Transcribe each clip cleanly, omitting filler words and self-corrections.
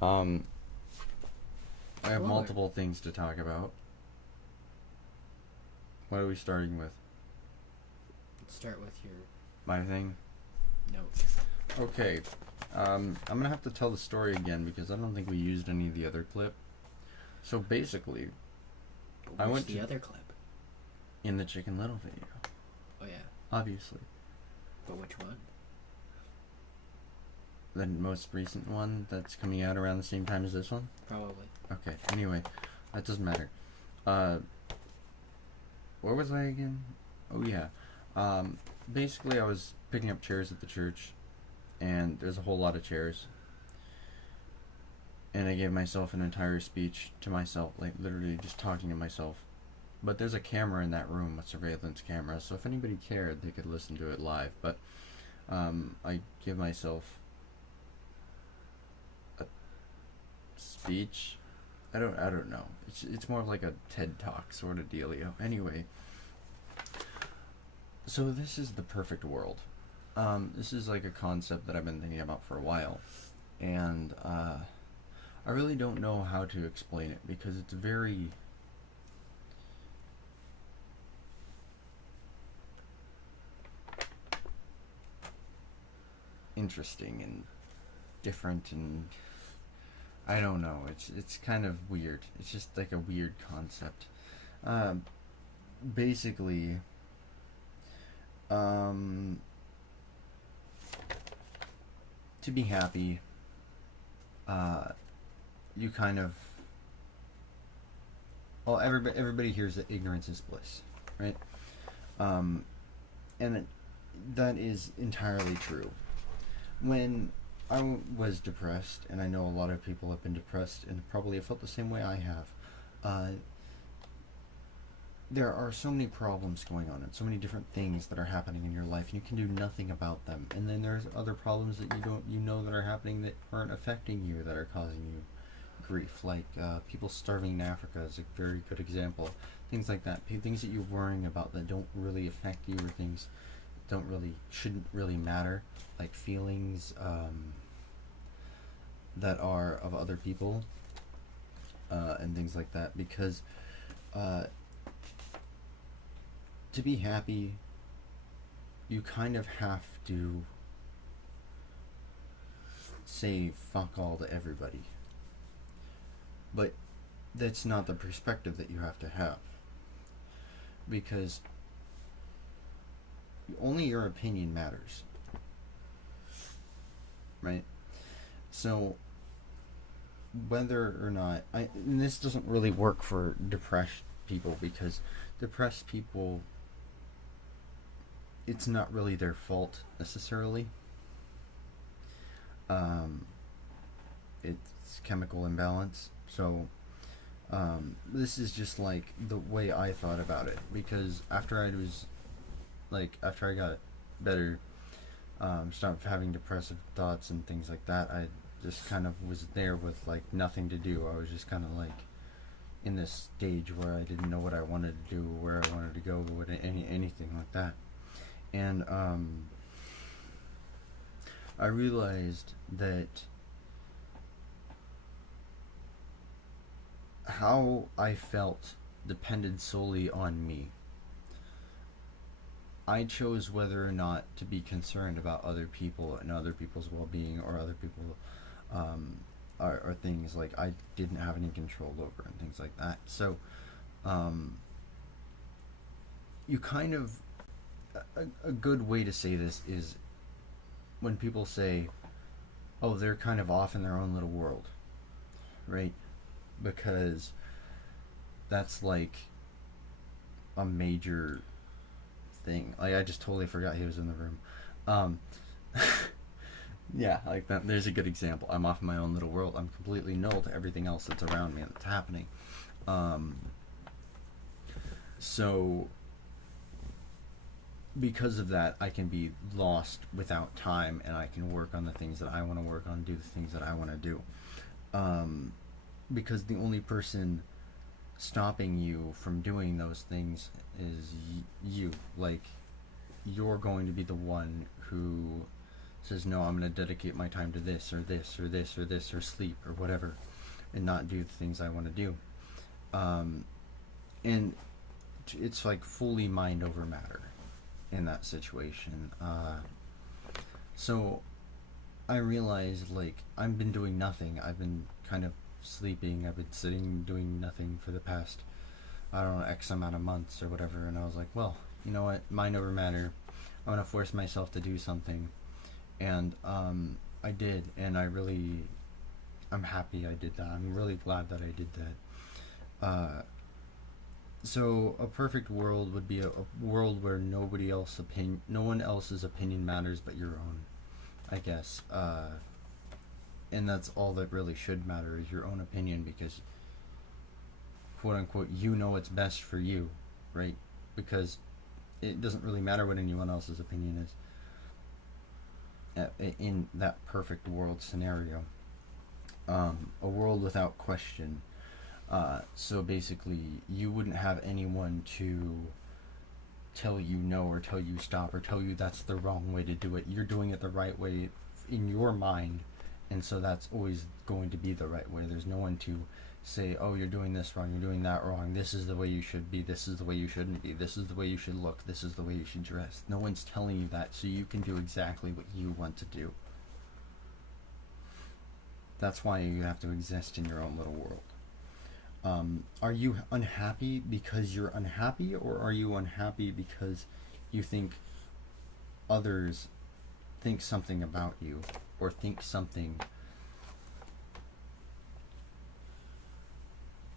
Um, I have Hello. multiple things to talk about. What are we starting with? Let's start with your My thing? note. Okay. I'm gonna have to tell the story again because I don't think we used any of the other clip. So basically, But I where's went the to other clip? in the Chicken Little video, Oh yeah, obviously. but which one? The most recent one that's coming out around the same time as this one? Probably. Okay, anyway, that doesn't matter. Uh, where was I again? Oh yeah. Basically I was picking up chairs at the church, and there's a whole lot of chairs. And I gave myself an entire speech to myself, like literally just talking to myself. But there's a camera in that room, a surveillance camera, so if anybody cared, they could listen to it live. But I give myself a speech. I don't know. It's more of like a TED Talk sort of dealio. Anyway, so this is the perfect world. This is like a concept that I've been thinking about for a while, and I really don't know how to explain it because it's very interesting and different, and I don't know. It's kind of weird. It's just like a weird concept. Um, Basically, um, to be happy, uh, you kind of well everybody hears that ignorance is bliss, right? Um, and that is entirely true. When I was depressed, and I know a lot of people have been depressed and probably have felt the same way I have. Uh, there are so many problems going on and so many different things that are happening in your life, and you can do nothing about them. And then there's other problems that you know that are happening that aren't affecting you, that are causing you grief, like people starving in Africa is a very good example. Things like that, things that you're worrying about that don't really affect you, or things don't really shouldn't really matter, like feelings that are of other people, and things like that. Because uh, to be happy, you kind of have to say fuck all to everybody. But that's not the perspective that you have to have. Because only your opinion matters. Right? So, whether or not. And this doesn't really work for depressed people, because depressed people, it's not really their fault necessarily. Um, it's chemical imbalance. So, this is just like the way I thought about it, because after I got better, stopped having depressive thoughts and things like that, I just kind of was there with like nothing to do. I was just kind of like in this stage where I didn't know what I wanted to do, where I wanted to go, anything like that. And I realized that how I felt depended solely on me. I chose whether or not to be concerned about other people and other people's well-being, or other people, or things like I didn't have any control over, and things like that. So, um, you kind of a good way to say this is when people say, "Oh, they're kind of off in their own little world," right? Because that's like a major thing. Like, I just totally forgot he was in the room. Um, yeah, like that. There's a good example. I'm off in my own little world. I'm completely null to everything else that's around me and that's happening. Um, so, because of that, I can be lost without time, and I can work on the things that I want to work on, do the things that I want to do. Um, because the only person stopping you from doing those things is you. Like, you're going to be the one who says, no, I'm going to dedicate my time to this or this or this or this or sleep or whatever, and not do the things I want to do. And it's like fully mind over matter in that situation. So I realized, like, I've been doing nothing. I've been kind of sleeping. I've been sitting doing nothing for the past, I don't know, X amount of months or whatever. And I was like, well, you know what? Mind over matter. I'm going to force myself to do something. And I did. And I'm happy I did that. I'm really glad that I did that. So a perfect world would be a world where no one else's opinion matters but your own, I guess. And that's all that really should matter, is your own opinion, because, quote unquote, you know what's best for you, right? Because it doesn't really matter what anyone else's opinion is in that perfect world scenario. A world without question. So basically, you wouldn't have anyone to tell you no, or tell you stop, or tell you that's the wrong way to do it. You're doing it the right way in your mind, and so that's always going to be the right way. There's no one to say, oh, you're doing this wrong, you're doing that wrong, this is the way you should be, this is the way you shouldn't be, this is the way you should look, this is the way you should dress. No one's telling you that, so you can do exactly what you want to do. That's why you have to exist in your own little world. Are you unhappy because you're unhappy, or are you unhappy because you think others think something about you, or think something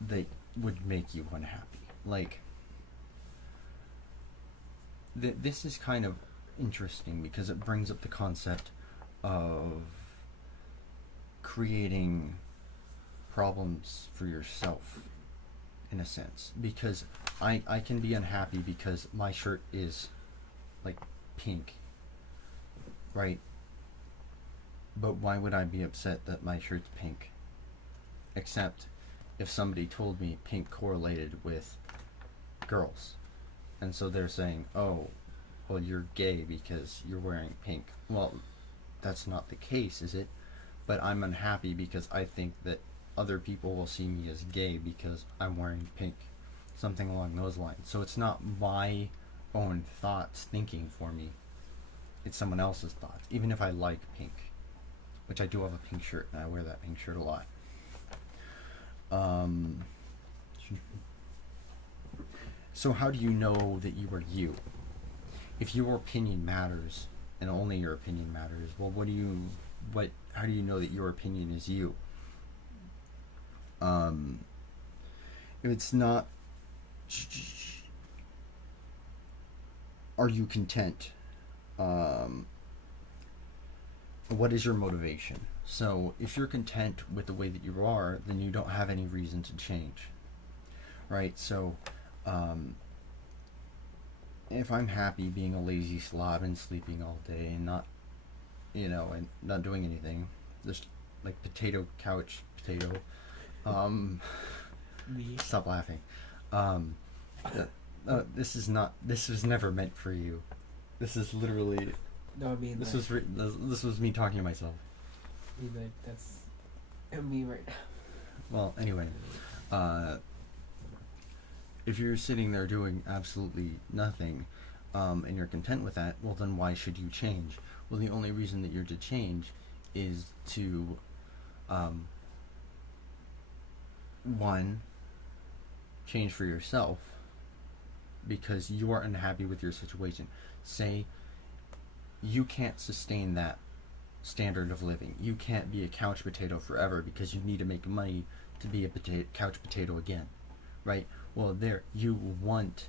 that would make you unhappy? Like, this is kind of interesting because it brings up the concept of creating problems for yourself, in a sense, because I can be unhappy because my shirt is like pink, right? But why would I be upset that my shirt's pink? Except if somebody told me pink correlated with girls, and so they're saying, oh, well, you're gay because you're wearing pink. Well, that's not the case, is it? But I'm unhappy because I think that other people will see me as gay because I'm wearing pink. Something along those lines. So it's not my own thoughts thinking for me. It's someone else's thoughts. Even if I like pink. Which I do have a pink shirt, and I wear that pink shirt a lot. So how do you know that you are you? If your opinion matters, and only your opinion matters, well, how do you know that your opinion is you? If it's not, are you content? What is your motivation? So if you're content with the way that you are, then you don't have any reason to change, right? So if I'm happy being a lazy slob and sleeping all day and not doing anything, just like potato couch potato. Stop laughing. This was never meant for you. This is literally. No, I mean, this was me talking to myself. I mean, like, that's me right now. Well, anyway, if you're sitting there doing absolutely nothing, and you're content with that, well, then why should you change? Well, the only reason that you're to change is to, one, change for yourself, because you are unhappy with your situation. Say you can't sustain that standard of living. You can't be a couch potato forever because you need to make money to be a couch potato again, right? Well, there, you want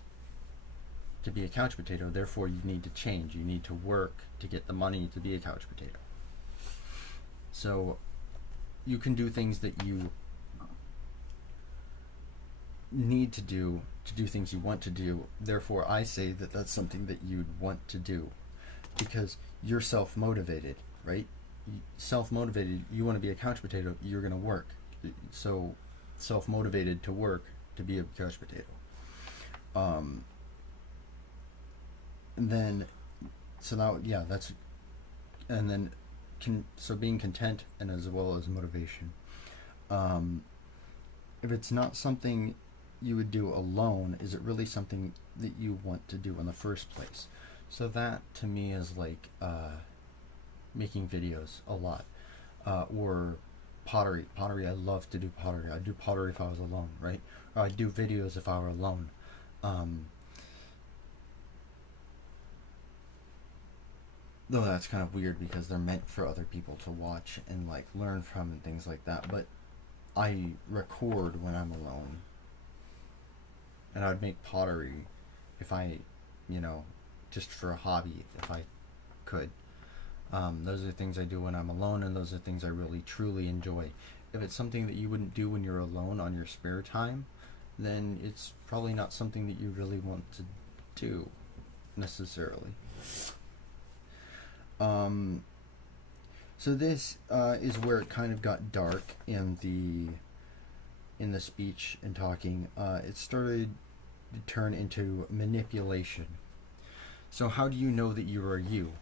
to be a couch potato, therefore you need to change. You need to work to get the money to be a couch potato. So you can do things that you need to do things you want to do. Therefore, I say that that's something that you'd want to do because you're self-motivated, right? Self-motivated, you want to be a couch potato, you're going to work. So self-motivated to work to be a couch potato. And then, so now, yeah, that's and then so being content and as well as motivation. Um, if it's not something you would do alone, is it really something that you want to do in the first place? So that to me is like making videos a lot, or pottery. Pottery, I love to do pottery. I'd do pottery if I was alone, right? Or I'd do videos if I were alone. Um, though that's kind of weird because they're meant for other people to watch and like learn from and things like that. But I record when I'm alone, and I'd make pottery if I, you know, just for a hobby if I could. Those are things I do when I'm alone, and those are things I really truly enjoy. If it's something that you wouldn't do when you're alone on your spare time, then it's probably not something that you really want to do necessarily. Um, so this is where it kind of got dark in the speech and talking. It started to turn into manipulation. So how do you know that you are you?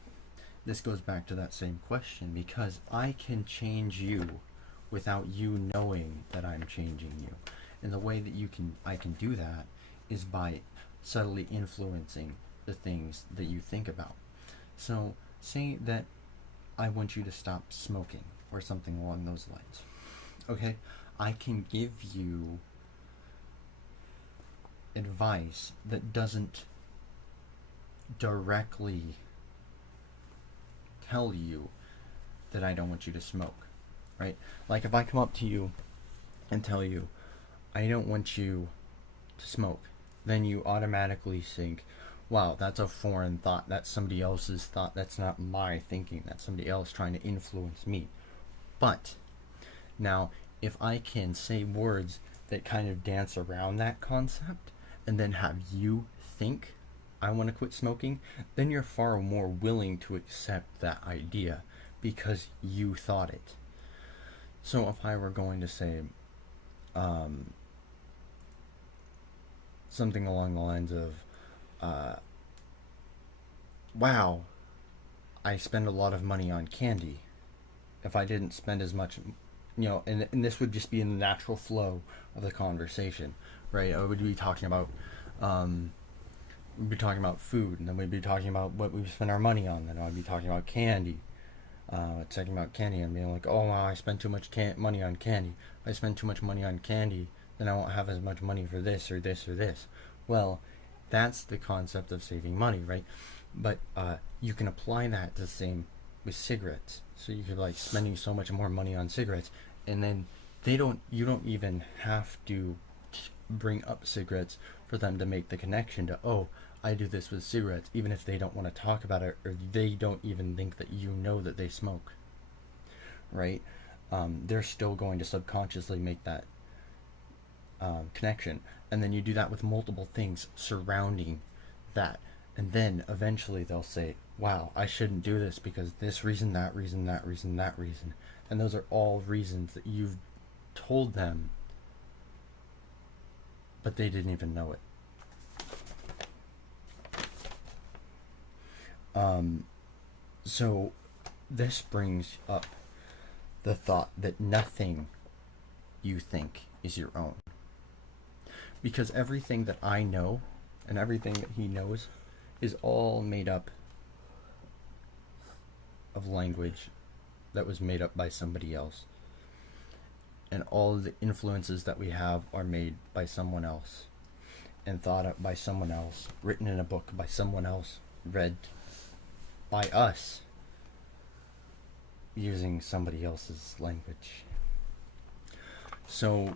This goes back to that same question, because I can change you without you knowing that I'm changing you. And the way that I can do that is by subtly influencing the things that you think about. So say that I want you to stop smoking or something along those lines. Okay? I can give you advice that doesn't directly tell you that I don't want you to smoke, right? Like if I come up to you and tell you I don't want you to smoke, then you automatically think, wow, that's a foreign thought. That's somebody else's thought. That's not my thinking. That's somebody else trying to influence me. But now, if I can say words that kind of dance around that concept and then have you think I want to quit smoking, then you're far more willing to accept that idea because you thought it. So if I were going to say something along the lines of, wow, I spend a lot of money on candy. If I didn't spend as much, and this would just be in the natural flow of the conversation, right? I would be talking about, we'd be talking about food, and then we'd be talking about what we spend our money on. Then I'd be talking about candy, talking about candy, and being like, oh wow, I spend too much money on candy. If I spend too much money on candy, then I won't have as much money for this or this or this. Well, that's the concept of saving money, right? But you can apply that to the same with cigarettes. So you could like spending so much more money on cigarettes, and then you don't even have to bring up cigarettes for them to make the connection to, oh, I do this with cigarettes, even if they don't want to talk about it or they don't even think that you know that they smoke, right? They're still going to subconsciously make that connection, and then you do that with multiple things surrounding that, and then eventually they'll say, wow, I shouldn't do this because this reason, that reason, that reason, that reason. And those are all reasons that you've told them, but they didn't even know it. So this brings up the thought that nothing you think is your own. Because everything that I know and everything that he knows is all made up of language that was made up by somebody else. And all of the influences that we have are made by someone else and thought up by someone else, written in a book by someone else, read by us using somebody else's language. So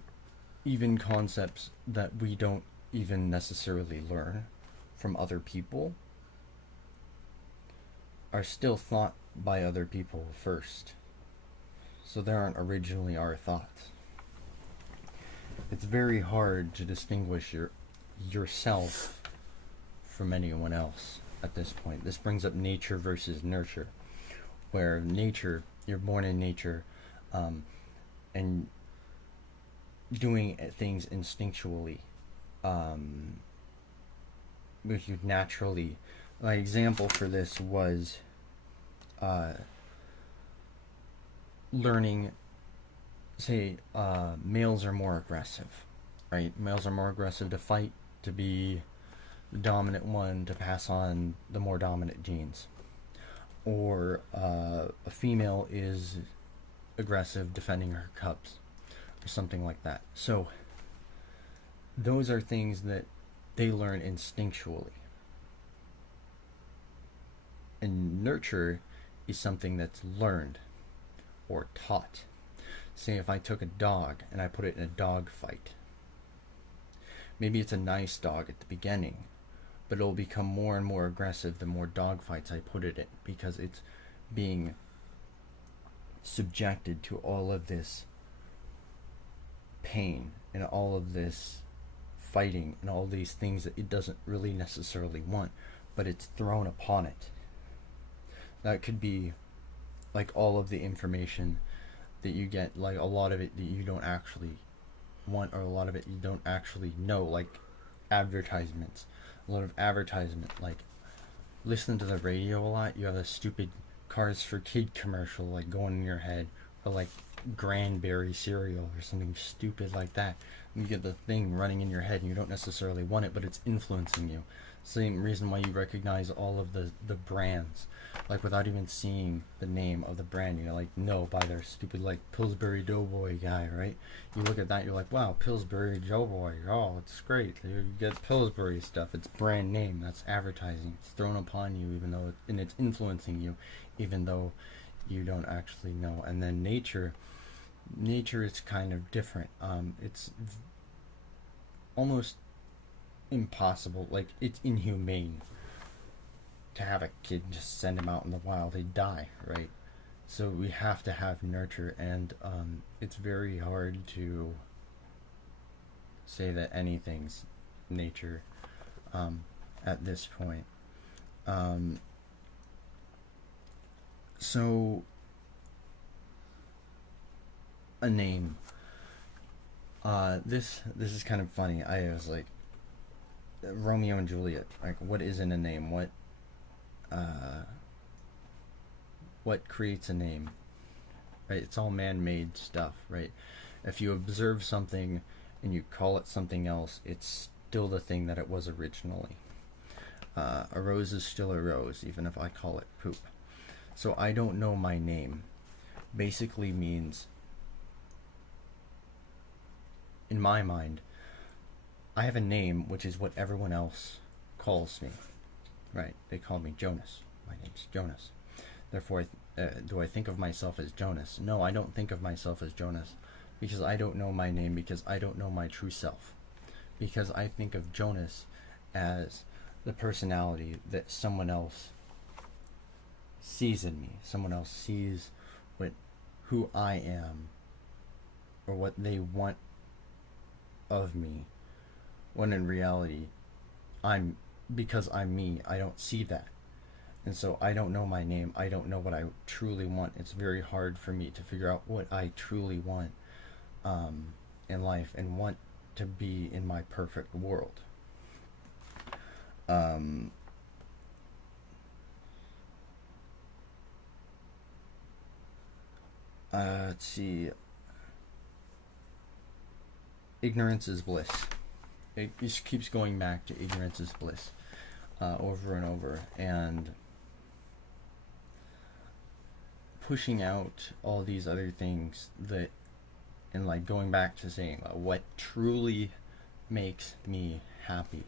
even concepts that we don't even necessarily learn from other people are still thought by other people first. So they aren't originally our thoughts. It's very hard to distinguish yourself from anyone else at this point. This brings up nature versus nurture, where nature, you're born in nature, and doing things instinctually, which you naturally. My example for this was learning, say, males are more aggressive, right? Males are more aggressive to fight, to be the dominant one, to pass on the more dominant genes. Or a female is aggressive defending her cubs, or something like that. So those are things that they learn instinctually. And nurture is something that's learned or taught. Say if I took a dog and I put it in a dog fight, maybe it's a nice dog at the beginning, but it'll become more and more aggressive the more dog fights I put it in, because it's being subjected to all of this pain and all of this fighting and all these things that it doesn't really necessarily want, but it's thrown upon it. That could be like all of the information that you get, like a lot of it that you don't actually want, or a lot of it you don't actually know, like advertisements. A lot of advertisement, like listen to the radio a lot, you have a stupid Cars for Kid commercial like going in your head, or like Granberry cereal or something stupid like that. And you get the thing running in your head and you don't necessarily want it, but it's influencing you. Same reason why you recognize all of the brands, like without even seeing the name of the brand, you like know by their stupid like Pillsbury Doughboy guy, right? You look at that, you're like, wow, Pillsbury Doughboy, oh, it's great. You get Pillsbury stuff. It's brand name. That's advertising. It's thrown upon you, even though and it's influencing you, even though you don't actually know. And then nature is kind of different. It's almost impossible, like it's inhumane to have a kid just send him out in the wild. They die, right? So we have to have nurture, and it's very hard to say that anything's nature at this point. So a name. This is kind of funny. I was like, Romeo and Juliet. Like, what isn't a name? What creates a name? Right? It's all man-made stuff, right? If you observe something and you call it something else, it's still the thing that it was originally. A rose is still a rose, even if I call it poop. So I don't know my name basically means, in my mind, I have a name which is what everyone else calls me, right? They call me Jonas. My name's Jonas. Therefore, do I think of myself as Jonas? No, I don't think of myself as Jonas, because I don't know my name, because I don't know my true self. Because I think of Jonas as the personality that someone else sees in me. Someone else sees who I am, or what they want of me, when in reality, because I'm me, I don't see that. And so I don't know my name. I don't know what I truly want. It's very hard for me to figure out what I truly want in life, and want to be in my perfect world. Let's see. Ignorance is bliss. It just keeps going back to ignorance is bliss over and over, and pushing out all these other things that, and like going back to saying what truly makes me happy.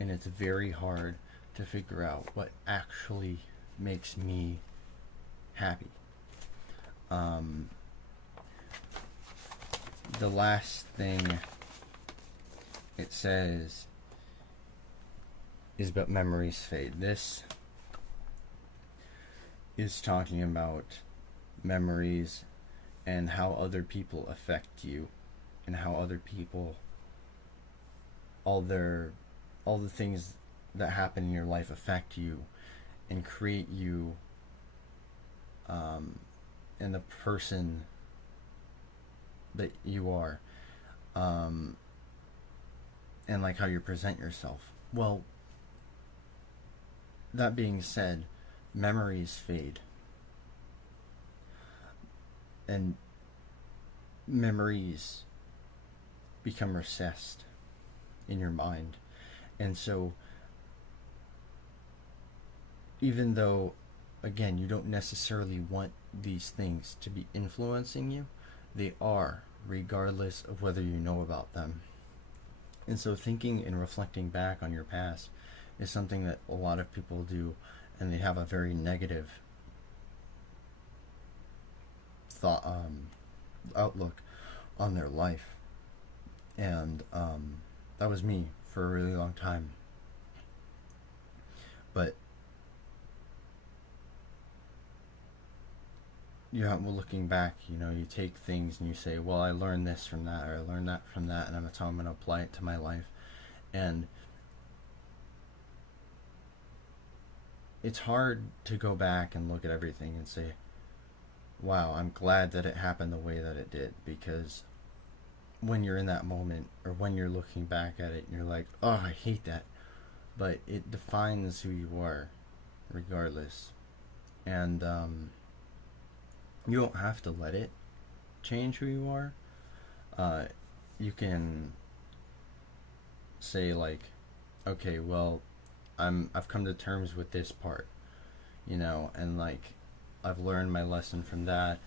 And it's very hard to figure out what actually makes me happy. The last thing it says is about memories fade. This is talking about memories and how other people affect you, and how other people, all the things that happen in your life affect you and create you and the person that you are, and like how you present yourself. Well, that being said, memories fade, and memories become recessed in your mind. And so, even though, again, you don't necessarily want these things to be influencing you, they are, regardless of whether you know about them. And so, thinking and reflecting back on your past is something that a lot of people do, and they have a very negative thought outlook on their life. And that was me for a really long time. But well, looking back, you take things and you say, well, I learned this from that, or I learned that from that, and that's how I'm going to apply it to my life. And it's hard to go back and look at everything and say, wow, I'm glad that it happened the way that it did, because when you're in that moment, or when you're looking back at it, you're like, oh, I hate that. But it defines who you are, regardless. And you don't have to let it change who you are. You can say, like, okay, well, I've come to terms with this part, and like I've learned my lesson from that.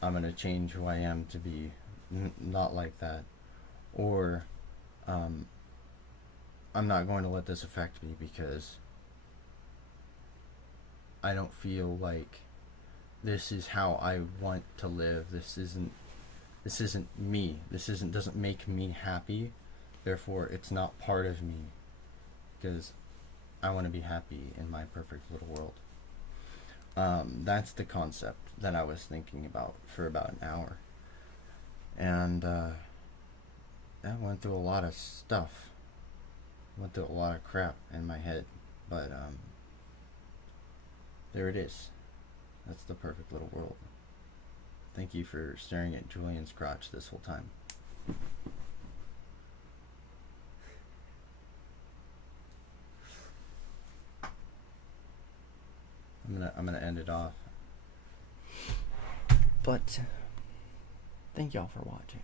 I'm gonna change who I am to be not like that, or I'm not going to let this affect me because I don't feel like this is how I want to live. This isn't me. This doesn't make me happy. Therefore, it's not part of me, because I want to be happy in my perfect little world. That's the concept that I was thinking about for about an hour. And I went through a lot of stuff. Went through a lot of crap in my head. But there it is. That's the perfect little world. Thank you for staring at Julian's crotch this whole time. I'm gonna end it off. But thank y'all for watching.